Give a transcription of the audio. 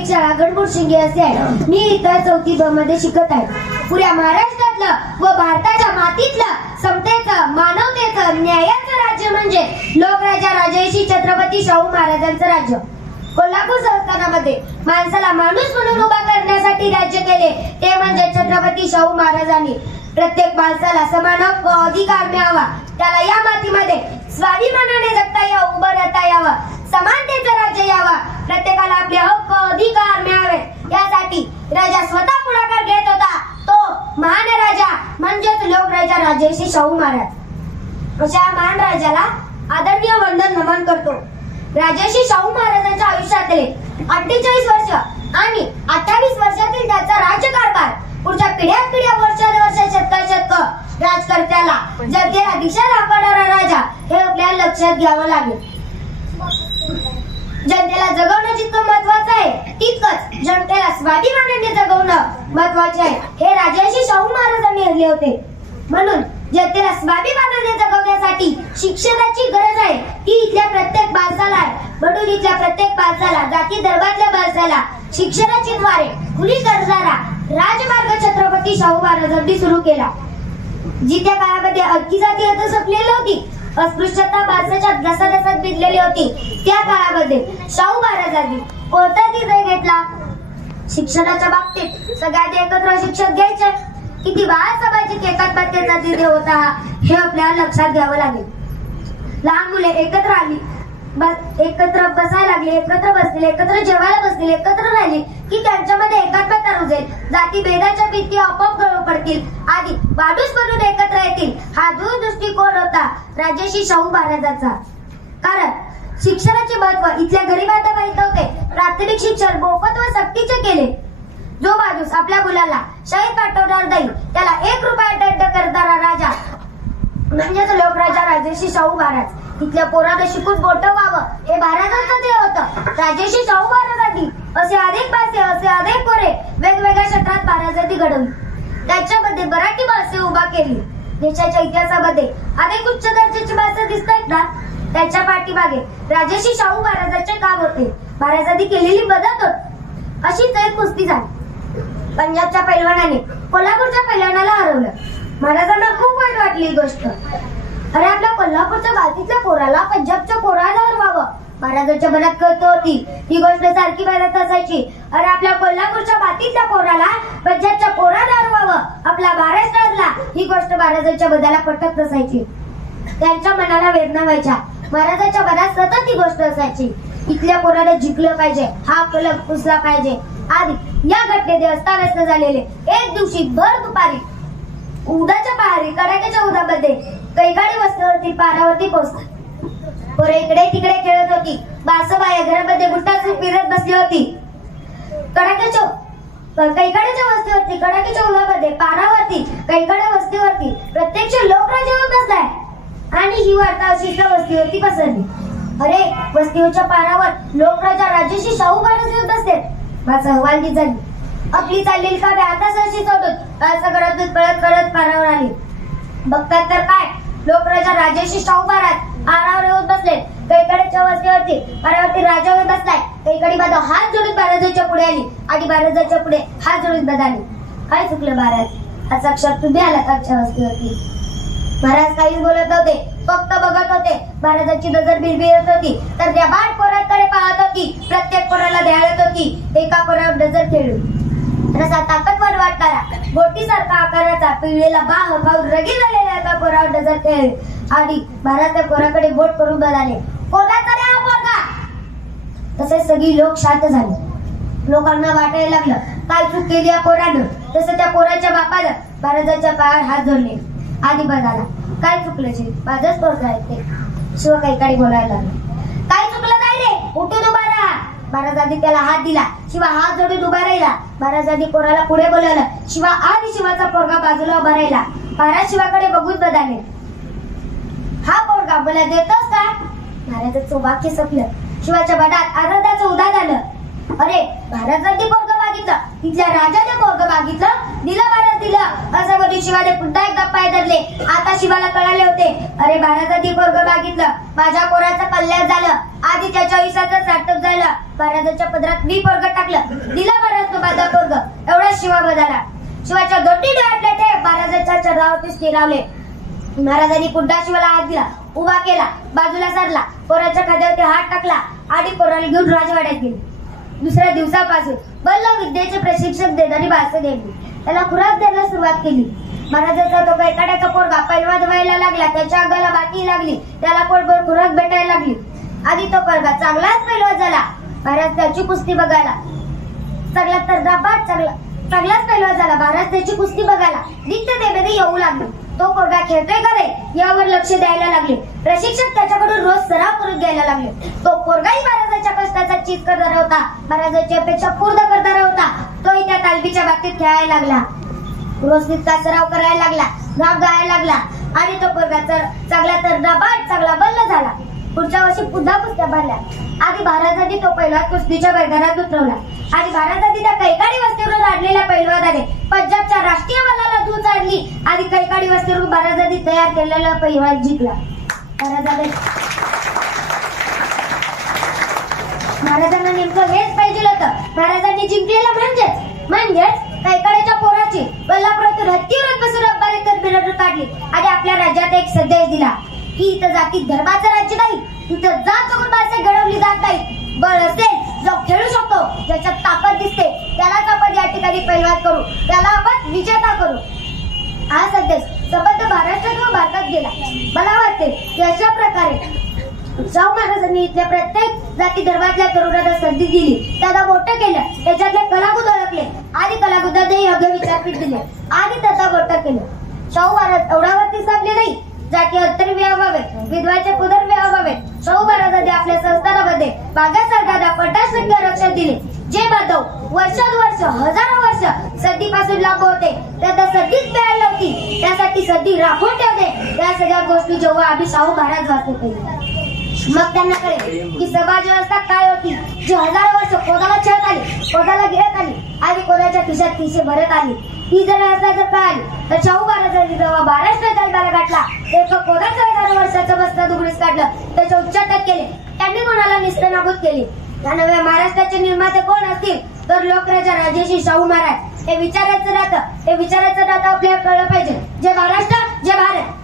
प्राथमिक शाळा गणपुरशिंगे असे आहे. मी इथं 4थी ब मध्ये शिकत आहे. पुऱ्या महाराष्ट्रातलं व भारताच्या मातीतलं समतेचं, मानवतेचं, न्यायाचं राज्य म्हणजे लोकराजा राजर्षी छत्रपती शाहू महाराजांचं राज्य. कोल्हापूर संस्थानामध्ये माणसाला माणूस म्हणून उभा करण्यासाठी राज्य केले ते म्हणजे छत्रपती शाहू महाराजांनी. प्रत्येक माणसाला समान हक्क अधिकार मिळावा, त्याला या मातीमध्ये स्वाभिमानाने जगता यावं, उभं राहता यावं, समानतेचं राज्य यावं, प्रत्येकाला आपले हक्क अधिकार मिळावे यासाठी राजा स्वतः पुढाकार घेत होता. तो महान राजा म्हणजेच लोकराजा राजर्षी शाहू महाराज. अशा महान राजाला आदरणीय वंदन नमन करतो. राजर्षी शाहू महाराजांच्या आयुष्यातले 48 वर्ष आणि 28 वर्षातील त्याचा राज्यकारभार पुढच्या पिढ्या वर्षानुवर्ष शतक राजकर्त्याला जनतेला दिशा दाखवणारा राजा हे आपल्याला लक्षात घ्यावं लागेल. जनतेला जगवणं जितकं महत्वाचं आहे तितकंच जनतेला स्वाभिमानाने जगवणं महत्वाचे आहे हे राजर्षी शाहू महाराजांनी ठरले होते. म्हणून जनतेला स्वाभिमानाने जगवण्यासाठी शिक्षणाची गरज आहे ती इथल्या प्रत्येक माणसाला आहे. म्हणून इथल्या प्रत्येक माणसाला, जाती धर्मातल्या माणसाला शिक्षणाची द्वारे खुली करणारा राजमार्ग छत्रपती शाहू महाराजांनी सुरू केला. जी त्या काळामध्ये अख्खी जाती आता संपलेली होती, अस्पृश्यता माणसाच्या दसादसात भिजलेली होती, त्या काळामध्ये शाहू महाराजांनी कोणता निर्णय घेतला? शिक्षणाच्या बाबतीत सगळ्यांनी एकत्र शिक्षण घ्यायचे. किती बाळ सामाजिक एकात्मतेचा निर्णय होता हे आपल्याला लक्षात घ्यावं लागेल. लहान मुले एकत्र आली, एकत्र बसायला लागले, एकत्र बसले, एकत्र जेवायला बसले, एकत्र राहिले की त्यांच्यामध्ये एकात्मता रुजेल, जाती भेदाच्या भीती आपोआप गळून पडतील आणि माणूस म्हणून एकत्र येतील. हा दूरदृष्टिकोन होता राजर्षी शाहू महाराजांचा. कारण शिक्षणाचे महत्व इथल्या गरिबांना माहित नव्हते. प्राथमिक शिक्षण मोफत व सक्तीचे केले. जो माणूस आपल्या मुलाला शाळेत पाठवणार नाही त्याला 1 रुपया दंड करणारा राजा म्हणजेच लोकराजा राजर्षी शाहू महाराज. तिथल्या पोराने शिकून मोठं व्हावं हे महाराजांचं ध्येय होतं. राजर्षी शाहू महाराजांनी असे अनेक माणसे, असे अनेक पोरे वेगवेगळ्या क्षेत्रात महाराजांनी घडवली. त्याच्यामध्ये मराठी माणसे उभा केली. देशाच्या इतिहासामध्ये अनेक उच्च दर्जाची माणसं दिसतात ना, त्यांच्या पाठीमागे राजर्षी शाहू महाराजांचे काम होते. महाराजांनी केलेली मदत होती. अशीच एक कुस्ती झाली. पंजाबच्या पैलवानाने कोल्हापूरच्या पैलवानाला हरवलं. महाराजांना खूप वाईट वाटली ही गोष्ट. अरे आपल्या कोल्हापूरच्या मातीतल्या पोराला पंजाबच्या पोराला हरवावं. महाराजांच्या मनात कळत होती ही गोष्ट सारखी मनात असायची. अरे आपल्या कोल्हापूरच्या मातीतल्या पोराला पंजाबच्या पोराला हरवावं, आपल्या महाराष्ट्रातला, ही गोष्ट महाराजांच्या मनाला पटत नसायची. त्यांच्या मनाला वेदना व्हायच्या. महाराजांच्या मनात सतत ही गोष्ट असायची इथल्या पोराला जिंकलं पाहिजे, हा फलक पुसला पाहिजे. आणि या घटनेने अस्ताव्यस्त झालेले एक दिवशी भर दुपारी उदाच्या पहारी कडाक्याच्या उदामध्ये कैकाडी वस्तीवरती पारावरती पोहोचतात. पोरं इकडे तिकडे खेळत होती. बासबाया घरामध्ये गुट्टासून फिरत बसली होती. कैकाड्याच्या वस्तीवरती, कडाक्याच्या उदामध्ये पारावरती, कैकाड्या वस्तीवरती प्रत्यक्ष लोकराजा येऊन बसलाय आणि ही वार्ता अशीच वस्तीवरती पसरली. अरे वस्तीवरच्या पारावर लोकराजा राजर्षी शाहू महाराज येऊन बसते. माझा हवालगी झाली. आपली चाललेली कामे आता सरशी सोडून असं करत पळत पारावर आली. बघतात तर काय, लोकराजा राजर्षी शाहू महाराज पारावर येऊन बसले. कैकाडीच्या वस्तीवरती पारावरती राजा येऊन बसलाय. कैकाडी बाजू हात जोडून महाराजांच्या पुढे आली आणि महाराजांच्या पुढे हात जोडून बदाली. काय चुकलं महाराज? आज साक्षात तुम्ही आलात आमच्या वस्तीवरती. महाराज काहीच बोलत नव्हते, फक्त बघत होते. महाराजांची नजर बिरबिरत होती तर त्या बाट पोरांकडे पाहत होती. प्रत्येक पोराला ध्यानात होती. एका पोरावर नजर खेळून रसा ताकदवर वाटणारा बोटीसारखा आकाराचा पिळलेला बाह खाऊन रगी झालेल्या एका पोरावर नजर खेळली आणि महाराज त्या पोराकडे बोट करून बघाले. कोणाचा रे हा पोरगा? तसे सगळी लोक शांत झाले. लोकांना वाटायला लागलं काय चूक केली या पोरानं. तसं त्या पोराच्या बापानं महाराजांच्या पायावर हात जोडले आणि बघाला. काय चुकलं जी? माझंच पोरगा आहे ते. शिव कैकाडी बोलायला लागला. काय चुकलं नाही रे, उठून उभा राहा. महाराजांनी त्याला हात दिला. शिवा हात जोडून उभा राहिला. महाराजांनी पोराला पुढे बोलावलं. शिवा आणि शिवाचा पोरगा बाजूला उभा राहिला. महाराज शिवाकडे बघून बघाले. हा पोरगा मला देतोस का? महाराजांचं वाक्य संपलं. शिवाच्या मनात आनंदाचं उदान आलं. अरे महाराजांनी पोरगा बघितलं, तिथल्या राजाने पोरग बघितलं, दिलं महाराज दिलं असं म्हणून शिवाने पुन्हा एकदा पाय धरले. आता शिवाला कळाले होते, अरे महाराजांनी पोरग बघितलं, माझ्या पोराचं कल्याण झालं, आधी त्याच्या आयुष्याचं सार्थक झालं. महाराजांच्या पदरात मी पोरग टाकलं, दिलं महाराज तो माझा पोरग. एवढा शिवा बदलला. शिवाच्या दोन्ही डोळ्यातले ते महाराजांच्या चरणावरती स्थिरावले. महाराजांनी पुन्हा शिवाला हात दिला, उभा केला, बाजूला सरला, पोराच्या खांद्यावरती हात टाकला आणि पोराला घेऊन राजवाड्यात गेले. दुसऱ्या दिवसापासून बल्ल विद्येचे प्रशिक्षक देणारी भाषण नेमली, त्याला खुराक द्यायला सुरुवात केली. महाराजांचा तो कैकाड्याचा पोरगा पैलवान व्हायला लागला, त्याच्या अंगाला बाकी लागली, त्याला पोटभर खुराक भेटायला लागली. आधी तो पोरगा चांगलाच पैलवान झाला. महाराज त्याची कुस्ती बघायला चांगलाच पैलवान झाला. महाराज त्याची कुस्ती बघायला नित्यतेमध्ये येऊ लागले. तो पोरगा खेळतोय का रे यावर लक्ष द्यायला लागले. प्रशिक्षक त्याच्याकडून रोज सराव करून घ्यायला लागले. तो पोरगाही महाराजांच्या कष्टाचा चीज करणारा होता, महाराजांची अपेक्षा पूर्ण करणारा होता. तोही त्या तालमीच्या बाबतीत खेळायला लागला, रोज तितका सराव करायला लागला, गाव गायला लागला आणि तो पोरगा चांगला तरणाबाज, चांगला बल्ल झाला. पुढच्या वर्षी पुन्हा कुस्त्या भरल्या. आधी महाराजांनी तो पैलवान कुस्तीच्या मैदानात उतरवला आणि महाराजांनी त्या कैकाडी वस्तीवरून आणलेल्या पैलवानाने पंजाबच्या राष्ट्रीय बलाला धूळ चाडली आणि कैकाडी वस्तीवरून महाराजांनी तयार केलेला पैलवान जिंकला. महाराजांना नेमकं हेच पाहिजे होतं. महाराजांनी जिंकलेलं म्हणजेच कैकाड्याच्या पोराची कोल्हापुरातून हत्तीवरच बसून अंबारीकर मिरवणूक काढली आणि आपल्या राज्यात एक संदेश दिला की इथं जाती धर्माचं राज्य नाही, इथं जात बघून माणसे घडवली जात नाही. बळ असेल जो खेळू शकतो, ज्याच्यात ताकद दिसते, त्यालाच आपण या ठिकाणी पैलवान करू, त्याला आपण विजेता करू. हा संदेश संबंध महाराष्ट्रात व भारतात गेला. मला वाटते की अशा प्रकारे शाहू महाराजांनी इथल्या प्रत्येक जाती धर्मातल्या तरुणांना संधी दिली, त्यांना मोठं केलं, त्याच्यातले कलागुण ओळखले आणि कलागुणांनाही योग्य विचारपीठ दिले आणि त्यांना मोठं केलं. शाहू महाराज एवढ्यावरती संपले नाही, जाती अंतर्विवाह व्हावेत, विधवाचे पुनर्विवाह व्हावेत. शाहू महाराजांनी आपल्या संस्थानामध्ये मागासवर्गाला 50% आरक्षण दिले. जे बांधव वर्षानुवर्ष हजारो वर्ष संधीपासून लांब होते, त्यांना संधीच मिळाली होती, त्यासाठी संधी राखून ठेवणे. या सगळ्या गोष्टी जेव्हा आम्ही शाहू महाराज वाचतो केली, मग त्यांना कळेल की समाज व्यवस्था काय होती, जी हजारो वर्ष कोणाला छळत आली, कोणाला गिळत आली आणि कोणाच्या खिशात खिसे भरत आली. ही जर कळाली तर शाहू महाराजांनी जेव्हा महाराष्ट्र जन्माला गाठला तेव्हा कोणाच्या हजारो वर्षाचं मस्तक उघडीस काढलं, त्याचे उच्चाटन केले, त्यांनी कोणाला निस्तनाबूत केले. या नव्या महाराष्ट्राचे निर्माते कोण असतील तर लोकराजा राजर्षी शाहू महाराज. हे विचारायचं नातं आपल्याला कळलं पाहिजे. जे महाराष्ट्र, जे भारत.